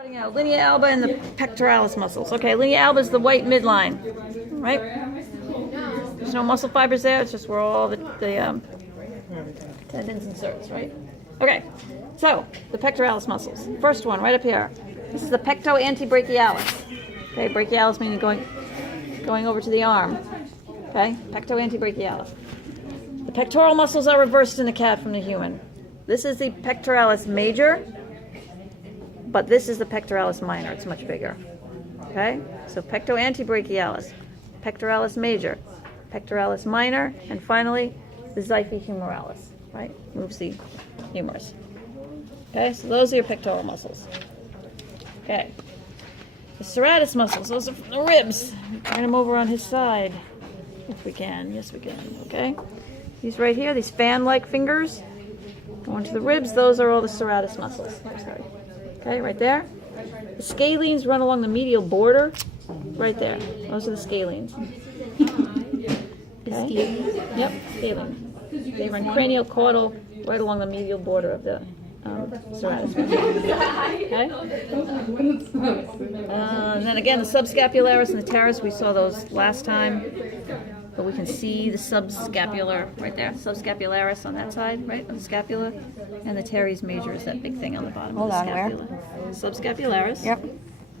Starting out, linea alba and the pectoralis muscles. Okay, linea alba is the white midline, right? There's no muscle fibers there. It's just where all the tendons inserts, right? Okay, so the pectoralis muscles. First one, right up here. This is the pecto antebrachialis. Okay, brachialis meaning going over to the arm. Okay, pecto antebrachialis. The pectoral muscles are reversed in the cat from the human. This is the pectoralis major, but this is the pectoralis minor. It's much bigger. Okay, so pecto antebrachialis, pectoralis major, pectoralis minor, and finally the xiphi humerales. Right, moves the humerus. Okay, so those are your pectoral muscles. Okay, the serratus muscles. Those are from the ribs. Turn them over on his side, if we can. Yes, we can. Okay, these right here, these fan-like fingers going to the ribs. Those are all the serratus muscles. Sorry. Okay, right there. The scalenes run along the medial border. Right there. Those are the scalenes. Okay. Yep, scalenes. They run cranial caudal right along the medial border of the serratus muscle. Okay. And then again, the subscapularis and the teres. We saw those last time, but we can see the subscapular right there. Subscapularis on that side, right, of the scapula, and the teres major is that big thing on the bottom of the scapula. Where? Subscapularis. Yep.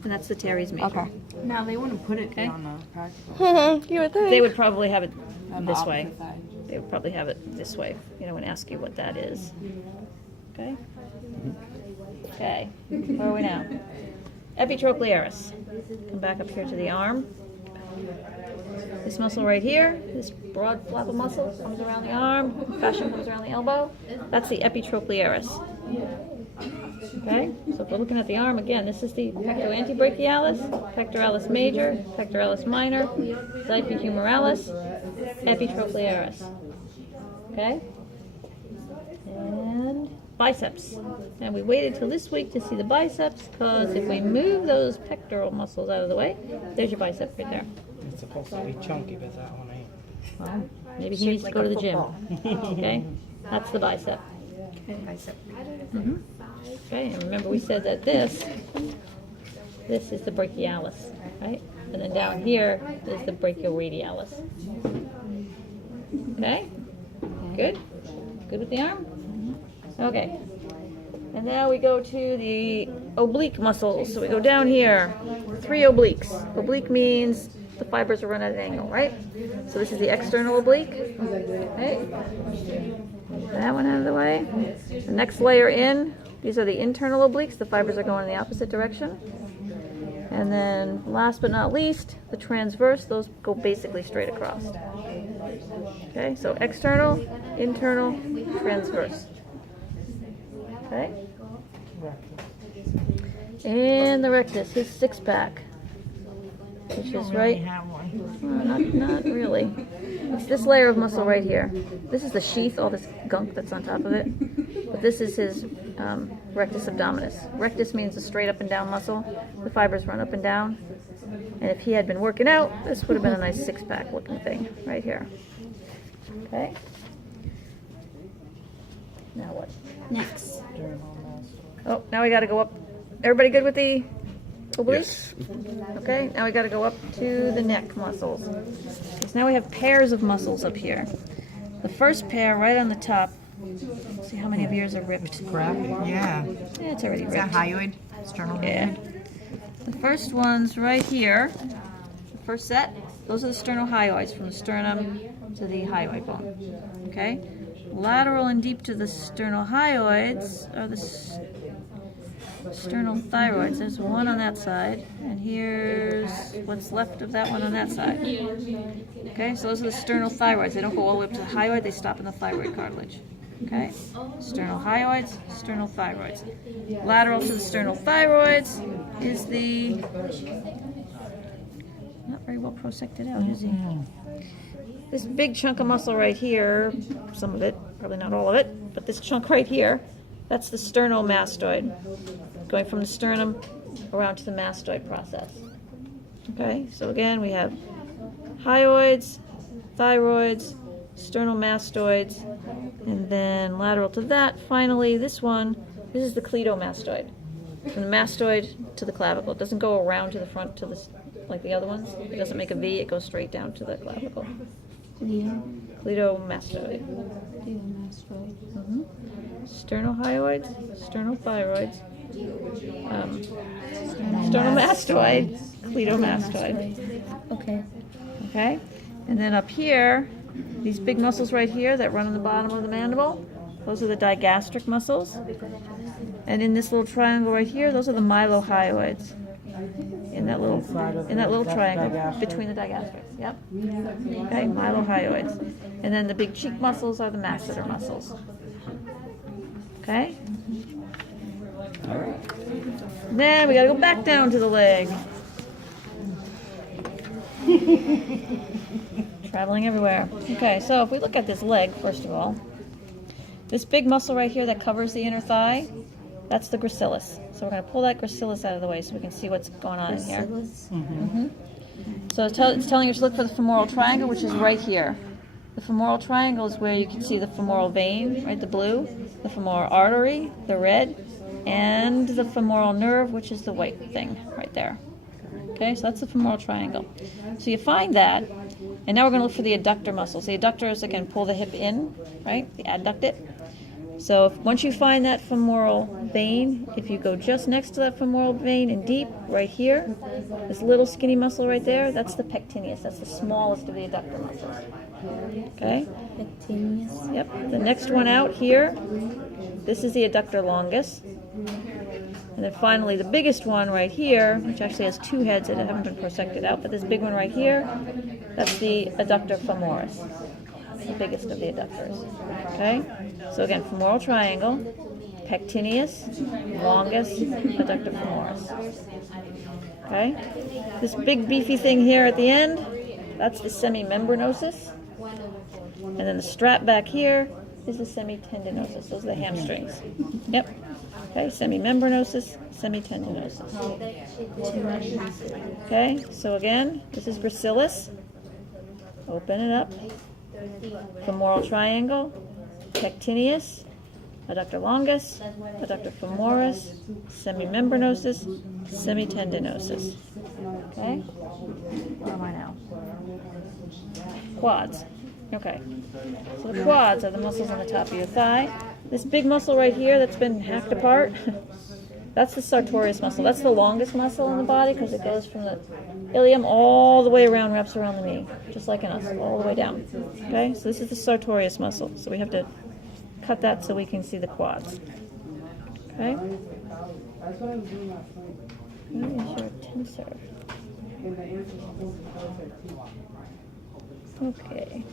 And that's the teres major. Okay. Now they wouldn't put it on the practical. You would think. They would probably have it On this the way. opposite side. They would probably have it this way, and ask you what that is. Okay? Okay. Where are we now? Epitrochlearis. Come back up here to the arm. This muscle right here, this broad flap of muscle comes around the arm, fascia comes around the elbow. That's the epitrochlearis. Okay? So if we're looking at the arm again, this is the pecto antebrachialis, pectoralis major, pectoralis minor, xiphi humeralis, epitrochlearis. Okay? And biceps. And we waited till this week to see the biceps because if we move those pectoral muscles out of the way, there's your bicep right there. It's supposed to be chunky, but that one ain't. Well, maybe he needs to go to the gym. Okay? That's the bicep. Bicep. Mm-hmm. Okay, and remember we said that this is the brachialis, right? And then down here is the brachioradialis. Okay? Good? Good with the arm? Okay. And now we go to the oblique muscles. So we go down here. 3 obliques. Oblique means the fibers are run at an angle, right? So this is the external oblique. Okay. That one out of the way. The next layer in, these are the internal obliques. The fibers are going in the opposite direction. And then last but not least, the transverse, those go basically straight across. Okay, so external, internal, transverse. Okay? And the rectus, his 6-pack, which is right. Not really. It's this layer of muscle right here. This is the sheath, all this gunk that's on top of it. But this is his rectus abdominis. Rectus means a straight up and down muscle. The fibers run up and down. And if he had been working out, this would have been a nice 6-pack looking thing right here. Okay? Now what? Next. Oh, now we got to go up. Everybody good with the obliques? Yes. Okay, now we got to go up to the neck muscles. So now we have pairs of muscles up here. The first pair right on the top. See how many of yours are ripped? Crap. Yeah. Yeah, it's already Is that ripped. hyoid? Sternal Yeah. The first one's right here. The first set. Those are the sternohyoids from the sternum to the hyoid bone. Okay? Lateral and deep to the sternohyoids are the sternal thyroids. There's one on that side, and here's what's left of that one on that side. Okay, so those are the sternal thyroids. They don't go all the way up to the hyoid, they stop in the thyroid cartilage. Okay, sternal hyoids, sternal thyroids. Lateral to the sternal thyroids is the, not very well prosected out, is he? This big chunk of muscle right here, some of it, probably not all of it, but this chunk right here, that's the sternomastoid, going from the sternum around to the mastoid process. Okay, so again, we have hyoids, thyroids, sternomastoids, and then lateral to that, finally, this one, this is the cleidomastoid. from the mastoid to the clavicle. It doesn't go around to the front to the like the other ones. It doesn't make a V. It goes straight down to the clavicle. Cleidomastoid. Sternohyoids, sternothyroids, sternomastoid, cleidomastoid. Okay. Okay, and then up here, these big muscles right here that run on the bottom of the mandible, those are the digastric muscles. And in this little triangle right here, those are the mylohyoids. In that little triangle between the digastrics. Yep. Okay, mylohyoids. And then the big cheek muscles are the masseter muscles. Okay? Then we gotta go back down to the leg. Traveling everywhere. Okay, so if we look at this leg, first of all, this big muscle right here that covers the inner thigh, that's the gracilis. So we're going to pull that gracilis out of the way so we can see what's going on in here. So it's telling you to look for the femoral triangle, which is right here. The femoral triangle is where you can see the femoral vein, right, the blue, the femoral artery, the red, and the femoral nerve, which is the white thing right there. Okay, so that's the femoral triangle. So you find that, and now we're going to look for the adductor muscles. The adductors, again, pull the hip in, right, the adduct it. So once you find that femoral vein, if you go just next to that femoral vein and deep, right here, this little skinny muscle right there, that's the pectineus. That's the smallest of the adductor muscles. Okay? Pectineus. Yep. The next one out here, this is the adductor longus. And then finally the biggest one right here, which actually has two heads that haven't been prosected out, but this big one right here, that's the adductor femoris. The biggest of the adductors. Okay? So again, femoral triangle, pectineus, longus, adductor femoris. Okay? This big beefy thing here at the end, that's the semimembranosus. And then the strap back here is the semitendinosus. Those are the hamstrings. Yep. Okay, semimembranosus, semitendinosus. Okay, so again, this is gracilis. Open it up. Femoral triangle, pectineus, adductor longus, adductor femoris, semimembranosus, semitendinosus. Okay? Where am I now? Quads. Okay. So the quads are the muscles on the top of your thigh. This big muscle right here that's been hacked apart, that's the sartorius muscle. That's the longest muscle in the body because it goes from the ilium all the way around, wraps around the knee, just like in us, all the way down. Okay, so this is the sartorius muscle. So we have to cut that so we can see the quads. Okay? Where is your tensor? Okay.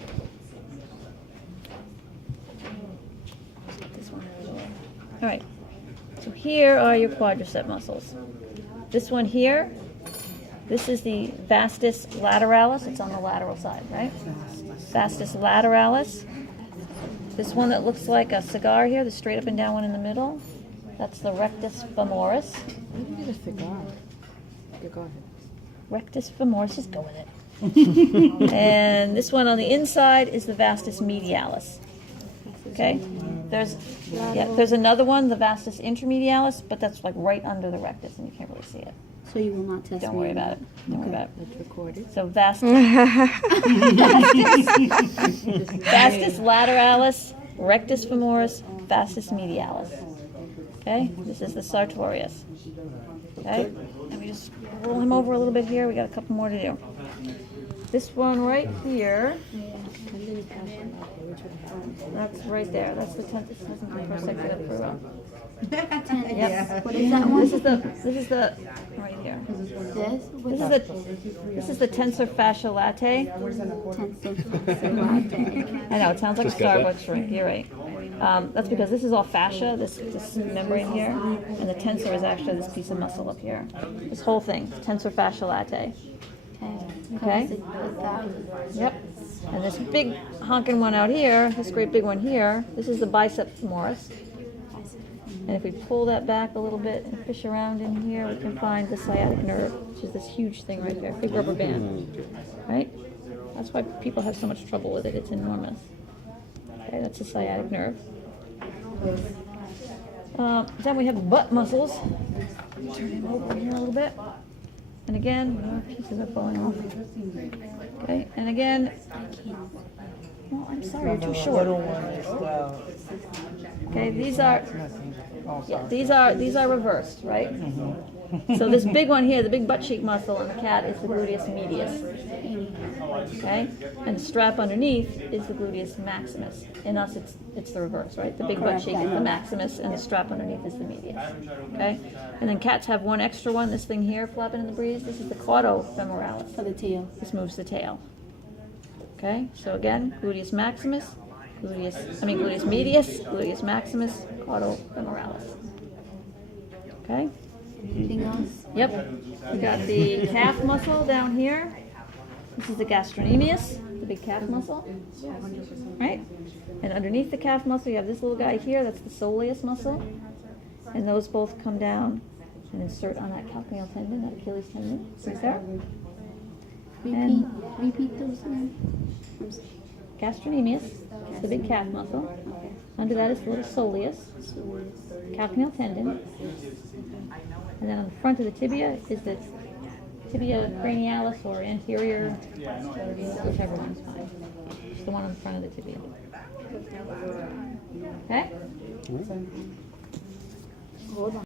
This one. All right. So here are your quadricep muscles. This one here, this is the vastus lateralis. It's on the lateral side, right? Vastus lateralis. This one that looks like a cigar here, the straight up and down one in the middle, that's the rectus femoris. Rectus femoris, just go with it. And this one on the inside is the vastus medialis. Okay? There's another one, the vastus intermedialis, but that's like right under the rectus and you can't really see it. So you will not test Don't me worry on about that. it. Don't worry about it. It's recorded. So vastus lateralis, rectus femoris, vastus medialis. Okay? This is the sartorius. Okay? Let me just roll him over a little bit here. We got a couple more to do. This one right here, that's right there. That's the tenth. This hasn't been prosected up very well. Yep. What is that one? This is the right here. This? This is the tensor fascia latae. I know it sounds like a Starbucks drink. You're right. That's because this is all fascia, this membrane here, and the tensor is actually this piece of muscle up here. This whole thing, tensor fascia latae. Okay. Yep. And this big honking one out here, this great big one here, this is the bicep femoris. And if we pull that back a little bit and fish around in here, we can find the sciatic nerve, which is this huge thing right here, big rubber band. Right? That's why people have so much trouble with it. It's enormous. Okay, that's the sciatic nerve. Then we have butt muscles. Turn it over here a little bit. And again, more pieces are falling off. Okay, and again, well, I'm sorry, you're too The short. little one is Okay, these are, missing. Oh, yeah, sorry. these are reversed, right? So this big one here, the big butt cheek muscle on the cat is the gluteus medius. Okay? And the strap underneath is the gluteus maximus. In us, it's the reverse, right? The big butt cheek is the maximus, and the strap underneath is the medius. Okay? And then cats have one extra one, this thing here flapping in the breeze. This is the caudofemoralis. For the tail. This moves the tail. Okay? So again, gluteus maximus, gluteus medius, gluteus maximus, caudofemoralis. Okay? Anything else? Yep. We got the calf muscle down here. This is the gastrocnemius, the big calf muscle. Right? And underneath the calf muscle, you have this little guy here. That's the soleus muscle. And those both come down and insert on that calcaneal tendon, that Achilles tendon. See there? Repeat those again. Gastrocnemius, it's the big calf muscle. Under that is the little soleus, calcaneal tendon. And then on the front of the tibia is the tibia cranialis or anterior, whichever one's fine. Just the one on the front of the tibia. Okay? Hold on.